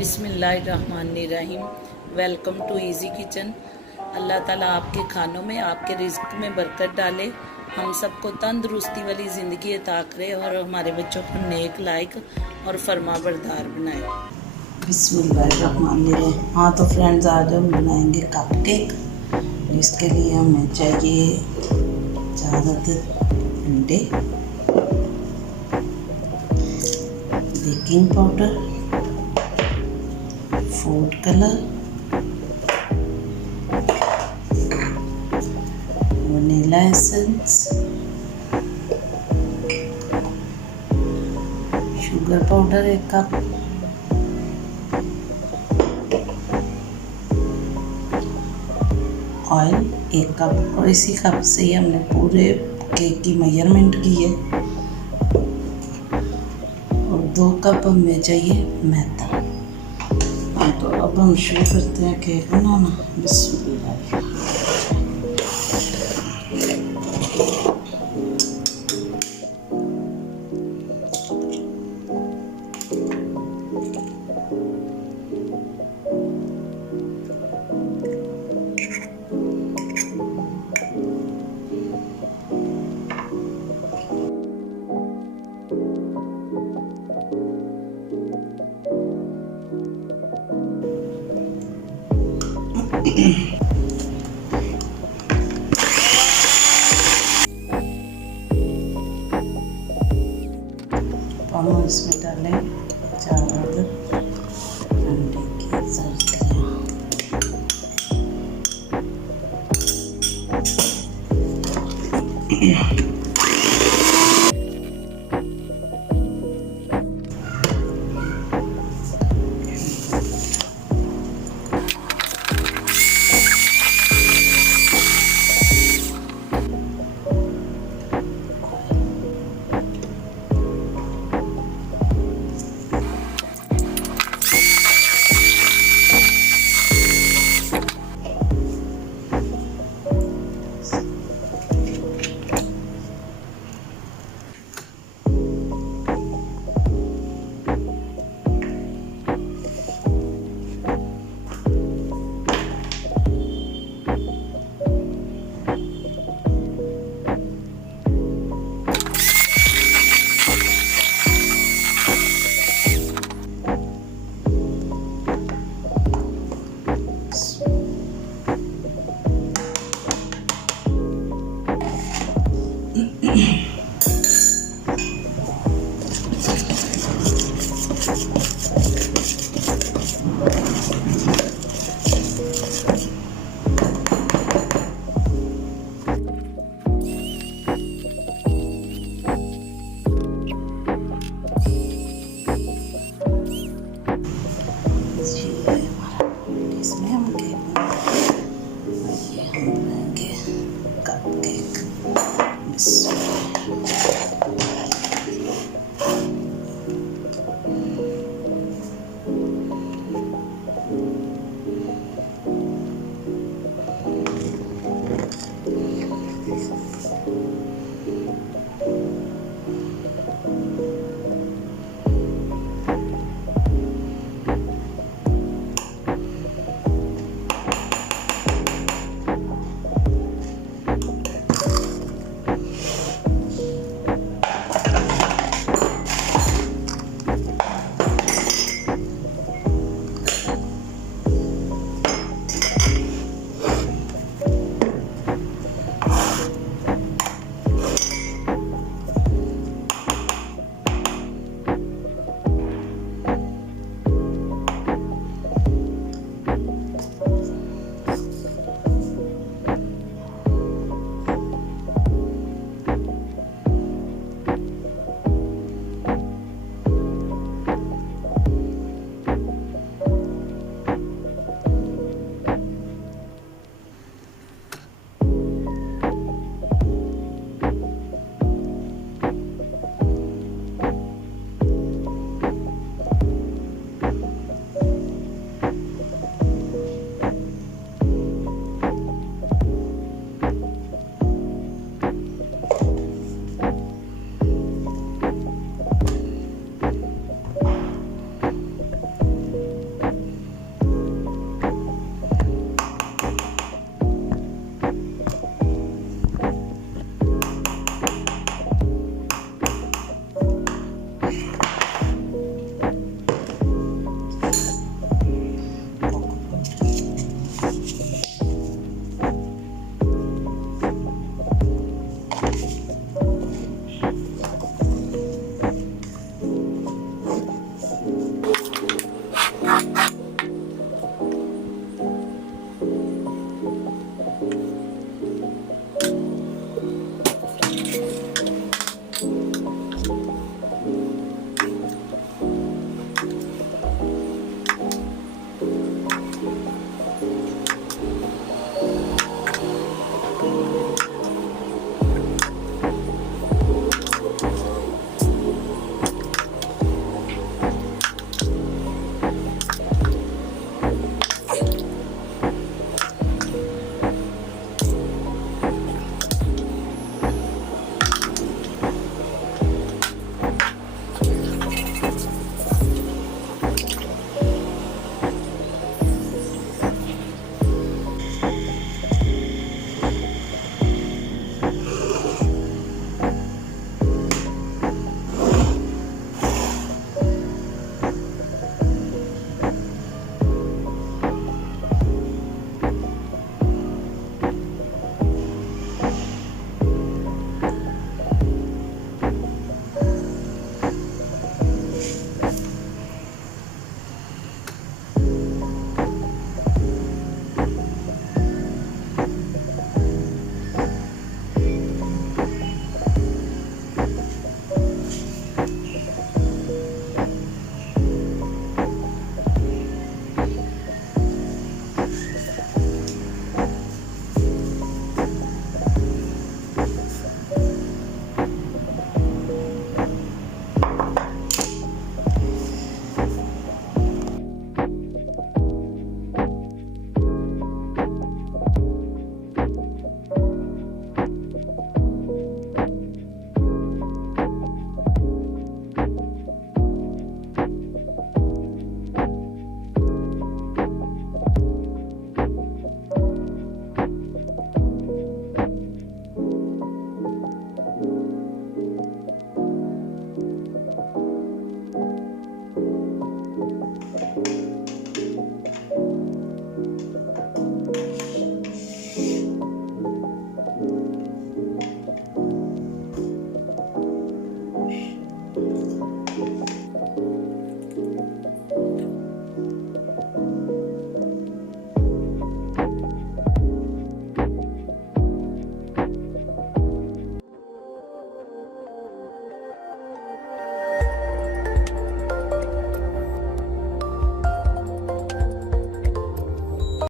बिस्मिल्लाहिर्रहमानिर्रहीम। Welcome to easy kitchen. अल्लाह ताला आपके खानों में, आपके रिज्क में बरकत डाले, हम सबको तंदुरुस्ती वाली ज़िंदगी अता करे और हमारे बच्चों को नेक, लायक और फरमाबरदार बनाए। बिस्मिल्लाहिर्रहमानिर्रहीम। हाँ तो फ्रेंड्स, आज हम बनाएंगे कप केक। जिसके लिए हमें चाहिए ज़्यादातर अंडे, baking powder, food colour, vanilla essence, sugar powder 1 cup, oil 1 cup. और इसी कप से ही हमने पूरे केक की मेजरमेंट की है। और 2 कप हमें चाहिए मैदा। तो अब हम शुरू करते हैं केक बनाना। बिस्मिल्लाह। हम इसमें डालें ज़्यादातर अंडे की सर्दियाँ। इसमें हम केक बनाएंगे, कप केक।